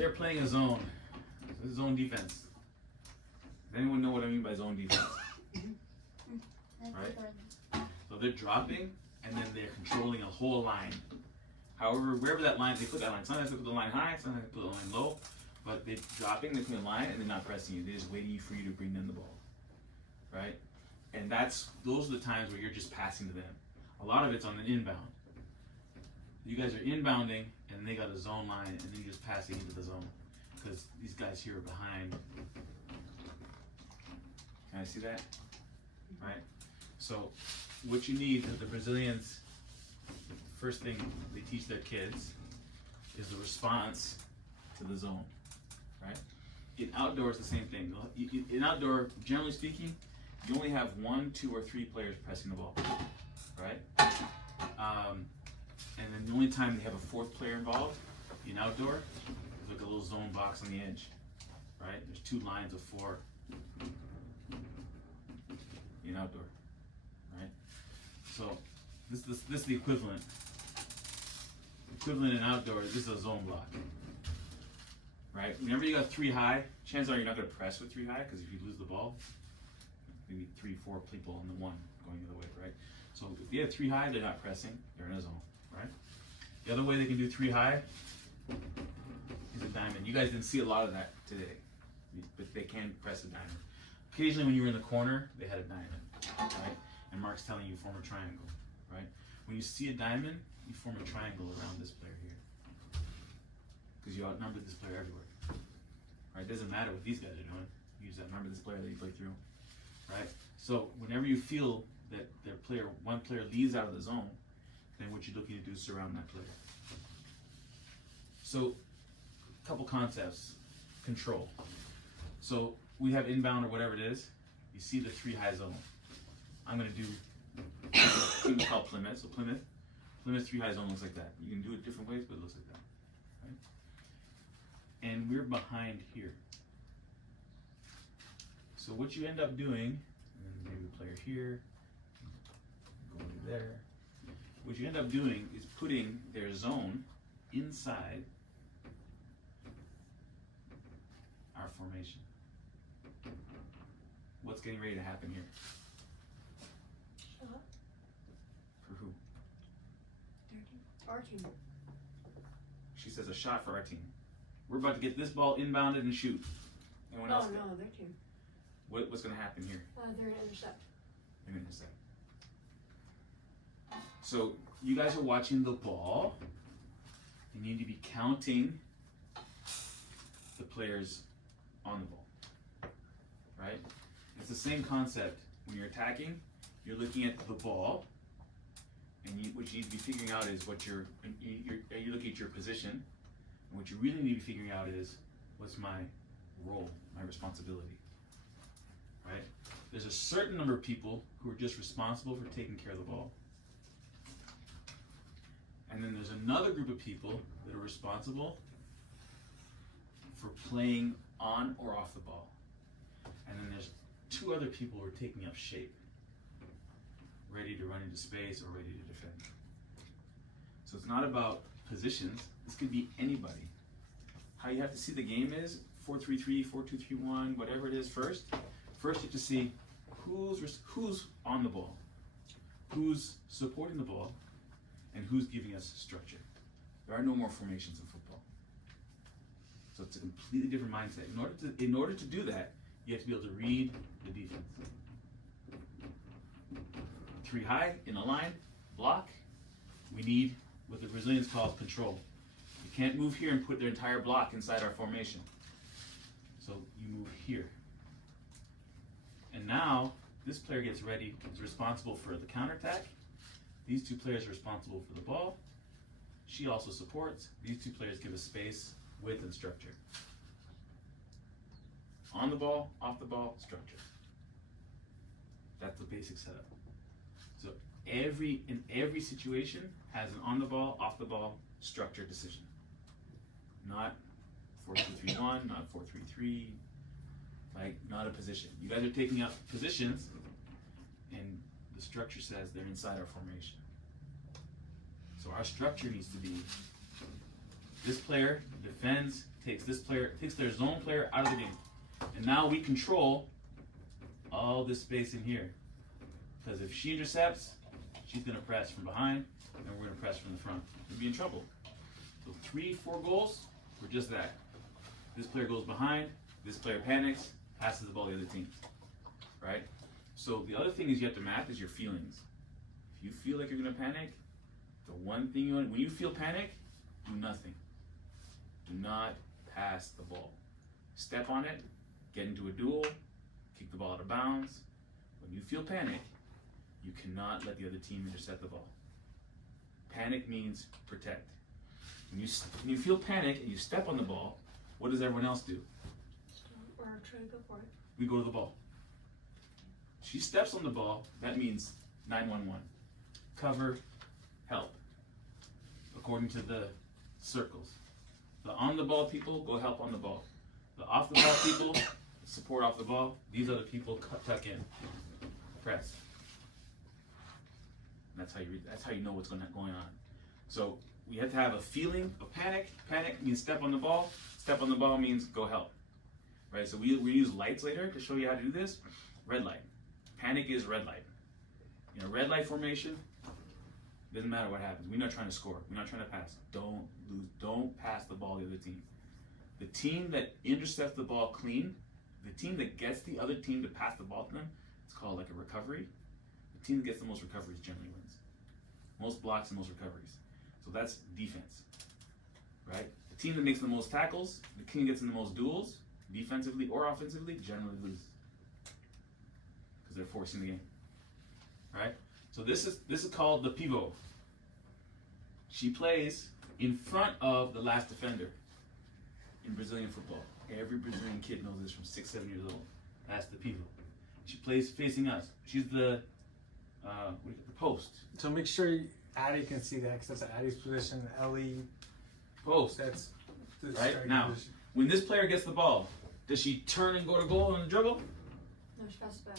they're playing a zone defense. Does anyone know what I mean by zone defense? Right? So they're dropping and then they're controlling a whole line. However, wherever that line, they put that line. Sometimes they put the line high, sometimes they put the line low. But they're dropping, they're putting a line, and they're not pressing you. They're just waiting for you to bring them the ball. Right? And those are the times where you're just passing to them. A lot of it's on the inbound. You guys are inbounding, and they got a zone line, and then you're just passing into the zone. Because these guys here are behind. Can I see that? Right? So, what you need, the Brazilians, the first thing they teach their kids is the response to the zone. Right? In outdoor, it's the same thing. In outdoor, generally speaking, you only have 1, 2, or 3 players pressing the ball. Right? And then the only time they have a 4th player involved in outdoor is like a little zone box on the edge. Right? There's 2 lines of 4 in outdoor. Right? So this is the equivalent. Equivalent in outdoor, this is a zone block. Right? Whenever you got 3 high, chances are you're not going to press with 3 high, because if you lose the ball, maybe 3, 4 people on the 1 going the other way, right? So if you have 3 high, they're not pressing, they're in a zone, right? The other way they can do 3 high is a diamond. You guys didn't see a lot of that today, but they can press a diamond. Occasionally when you were in the corner, they had a diamond, right? And Mark's telling you form a triangle, right? When you see a diamond, you form a triangle around this player here, because you outnumber this player everywhere. Right? It doesn't matter what these guys are doing. You just outnumber this player that you play through. Right? So whenever you feel that one player leaves out of the zone, then what you're looking to do is surround that player. So, a couple concepts. Control. So we have inbound or whatever it is. You see the 3 high zone. I'm going to do a team called Plymouth. So Plymouth 3 high zone looks like that. You can do it different ways, but it looks like that. And we're behind here. So what you end up doing, and maybe a player here, go over there. What you end up doing is putting their zone inside our formation. What's getting ready to happen here? Shot. For who? Our team. She says a shot for our team. We're about to get this ball inbounded and shoot. Anyone else? No, their team. What's going to happen here? They're going to intercept. An intercept. So you guys are watching the ball. You need to be counting the players on the ball. Right? It's the same concept. When you're attacking, you're looking at the ball, and what you need to be figuring out is you look at your position. And what you really need to be figuring out is, what's my role, my responsibility, right? There's a certain number of people who are just responsible for taking care of the ball. And then there's another group of people that are responsible for playing on or off the ball. And then there's 2 other people who are taking up shape, ready to run into space or ready to defend. So it's not about positions. This could be anybody. How you have to see the game is 4-3-3, 4-2-3-1, whatever it is first. First you have to see who's on the ball, who's supporting the ball, and who's giving us structure. There are no more formations in football. So it's a completely different mindset. In order to do that, you have to be able to read the defense. 3 high, in a line, block. We need what the Brazilians call control. You can't move here and put their entire block inside our formation. So you move here. And now, this player gets ready, is responsible for the counterattack. These 2 players are responsible for the ball. She also supports. These 2 players give us space, width, and structure. On the ball, off the ball, structure. That's the basic setup. So in every situation has an on the ball, off the ball structure decision. Not 4-2-3-1, not 4-3-3, like not a position. You guys are taking up positions, and the structure says they're inside our formation. So our structure needs to be This player defends, takes their zone player out of the game. And now we control all this space in here. Because if she intercepts, she's going to press from behind, and we're going to press from the front. We'll be in trouble. So 3-4 goals, we're just that. This player goes behind, this player panics, passes the ball to the other team. Right? So the other thing is you have to map is your feelings. If you feel like you're going to panic, the one thing you want, when you feel panic, do nothing. Do not pass the ball. Step on it, get into a duel, kick the ball out of bounds. When you feel panic, you cannot let the other team intercept the ball. Panic means protect. When you feel panic and you step on the ball, what does everyone else do? Or try to go for it. We go to the ball. She steps on the ball, that means 911. Cover, help. According to the circles. The on the ball people go help on the ball. The off the ball people support off the ball. These other people tuck in. Press. And that's how you know what's going on. So we have to have a feeling of panic. Panic means step on the ball. Step on the ball means go help. Right? So we use lights later to show you how to do this. Red light. Panic is red light. In a red light formation, doesn't matter what happens. We're not trying to score. We're not trying to pass. Don't lose. Don't pass the ball to the other team. The team that intercepts the ball clean, the team that gets the other team to pass the ball to them, it's called like a recovery. The team that gets the most recoveries generally wins. Most blocks and most recoveries. So that's defense, right? The team that makes the most tackles, the team that gets in the most duels, defensively or offensively, generally loses because they're forcing the game, right? So this is called the pivot. She plays in front of the last defender in Brazilian football. Every Brazilian kid knows this from 6-7 years old. That's the pivot. She plays facing us. She's the post. So make sure Addie can see that, because that's Addie's position. Ellie, Post. that's the Right? striker Now, position. when this player gets the ball, does she turn and go to goal on the dribble? No, she passes back.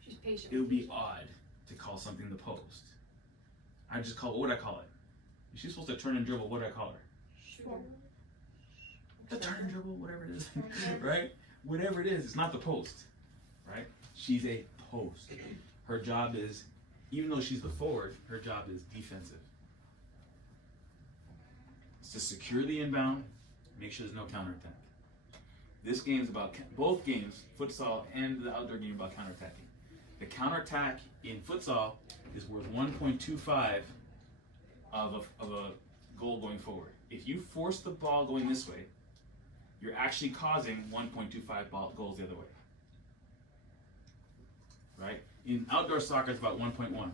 She's patient. It would be odd to call something the post. I just call it, what would I call it? If she's supposed to turn and dribble, what do I call her? Sure. The turn and dribble, whatever it is, right? Whatever it is, it's not the post, right? She's a post. Her job is, even though she's the forward, her job is defensive. It's to secure the inbound, make sure there's no counterattack. This game is about, both games, futsal and the outdoor game, about counterattacking. The counterattack in futsal is worth 1.25 of a goal going forward. If you force the ball going this way, you're actually causing 1.25 goals the other way. Right? In outdoor soccer, it's about 1.1.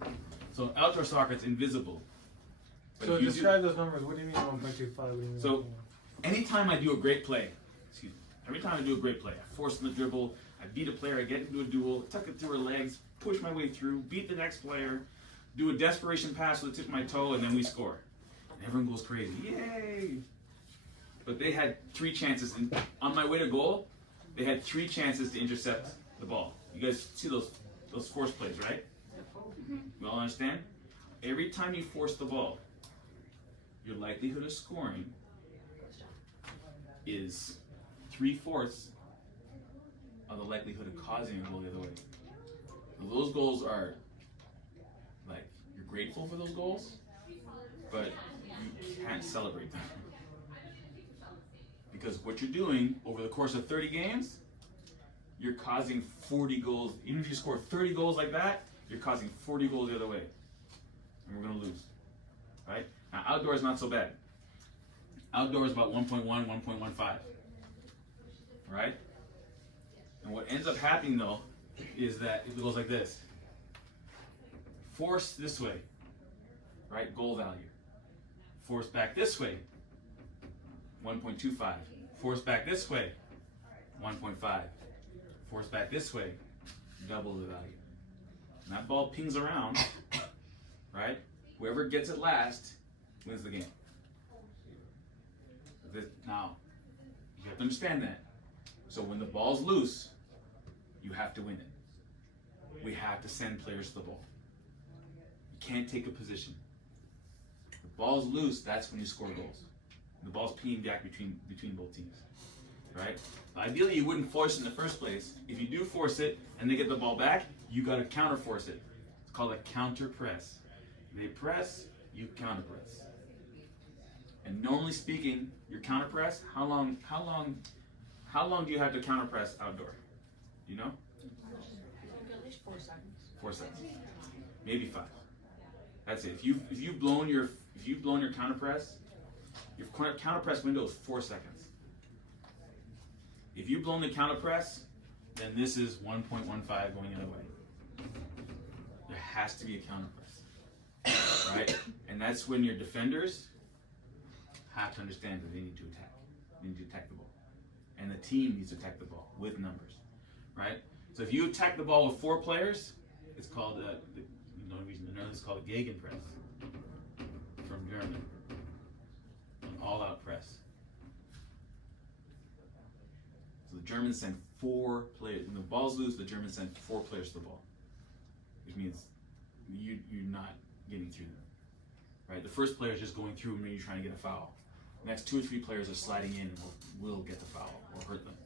So outdoor soccer, it's invisible. But So if you describe those numbers. What do you mean 1.25? What do you mean? So, anytime I do a great play, every time I do a great play, I force in the dribble, I beat a player, I get into a duel, tuck it through her legs, push my way through, beat the next player, do a desperation pass with the tip of my toe, and then we score. And everyone goes crazy. Yay! But they had 3 chances. On my way to goal, they had 3 chances to intercept the ball. You guys see those force plays, right? We all understand? Every time you force the ball, your likelihood of scoring is 3/4 of the likelihood of causing a goal the other way. So those goals are, like, you're grateful for those goals, but you can't celebrate them. Because what you're doing over the course of 30 games, you're causing 40 goals. Even if you score 30 goals like that, you're causing 40 goals the other way. And we're going to lose. Right? Now, outdoor is not so bad. Outdoor is about 1.1, 1.15. Right? And what ends up happening, though, is that it goes like this. Force this way. Right? Goal value. Force back this way. 1.25. Force back this way. 1.5. Force back this way. Double the value. And that ball pings around. Right? Whoever gets it last wins the game. Now, you have to understand that. So when the ball's loose, you have to win it. We have to send players to the ball. You can't take a position. The ball's loose, that's when you score goals. The ball's peeing back between both teams, right? Ideally, you wouldn't force it in the first place. If you do force it and they get the ball back, you got to counter force it. It's called a counter press. They press, you counter press. And normally speaking, your counter press, how long do you have to counter press outdoor? Do you know? At least 4 seconds. 4 seconds, maybe 5. That's it. If you've blown your counter press, your counter press window is 4 seconds. If you've blown the counter press, then this is 1.15 going the other way. There has to be a counter press, right? And that's when your defenders have to understand that they need to attack. They need to attack the ball, and the team needs to attack the ball with numbers, right? So if you attack the ball with 4 players, it's called the Netherlands called a Gegenpress from German, an all-out press. So the Germans send 4 players. When the ball's loose, the Germans send 4 players to the ball, which means you're not getting through them, right? The first player is just going through when you're trying to get a foul. The next 2 or 3 players are sliding in and will get the foul or hurt them.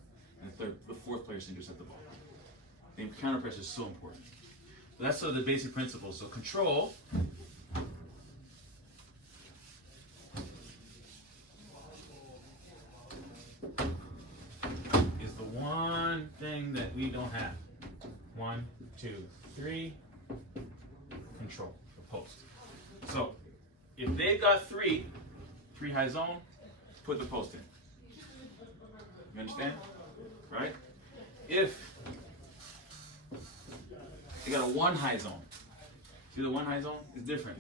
And the 4th player is intercept the ball. The counter press is so important. So that's sort of the basic principles. So control is the one thing that we don't have. 1, 2, 3. Control, the post. So if they've got 3 high zone, put the post in. You understand? Right? If they got a 1 high zone, see the 1 high zone is different.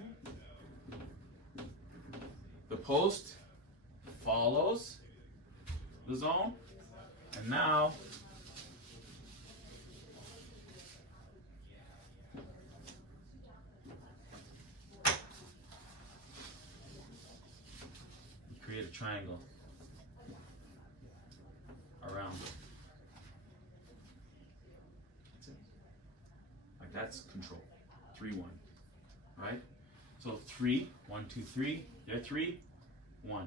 The post follows the zone, and now you create a triangle around it. That's it. Like that's control. 3-1. Right? So 3, 1, 2, 3. They're 3, 1.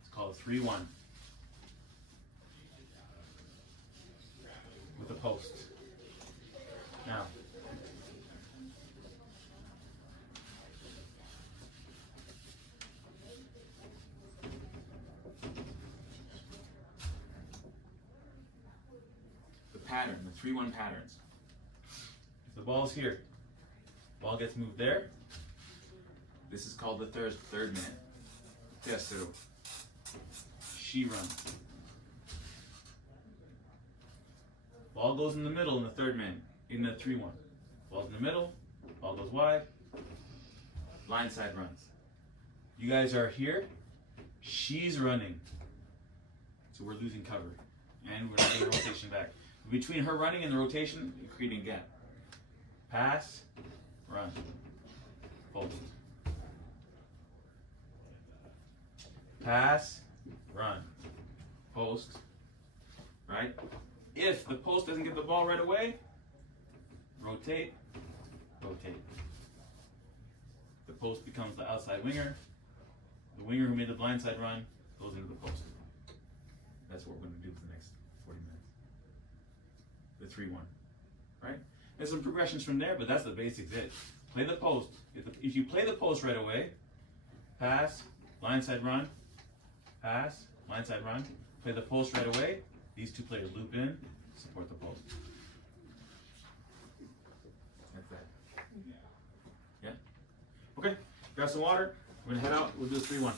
It's called 3-1. With a post. Now, the pattern, the 3-1 patterns. If the ball's here, ball gets moved there. This is called the third man. Terceiro. She runs. Ball goes in the middle in the third man, in the 3-1. Ball's in the middle, ball goes wide, blindside runs. You guys are here, she's running. So we're losing cover. And we're not getting rotation back. Between her running and the rotation, you're creating a gap. Pass, run, post. Pass, run, post, right? If the post doesn't get the ball right away, rotate, rotate. The post becomes the outside winger. The winger who made the blindside run goes into the post. That's what we're going to do for the next 40 minutes. The 3-1, right? There's some progressions from there, but that's the basics. Play the post. If you play the post right away, pass, blindside run, pass, blindside run, play the post right away. These 2 players loop in, support the post. That's that. Yeah? Okay, grab some water. We're going to head out. We'll do a 3-1.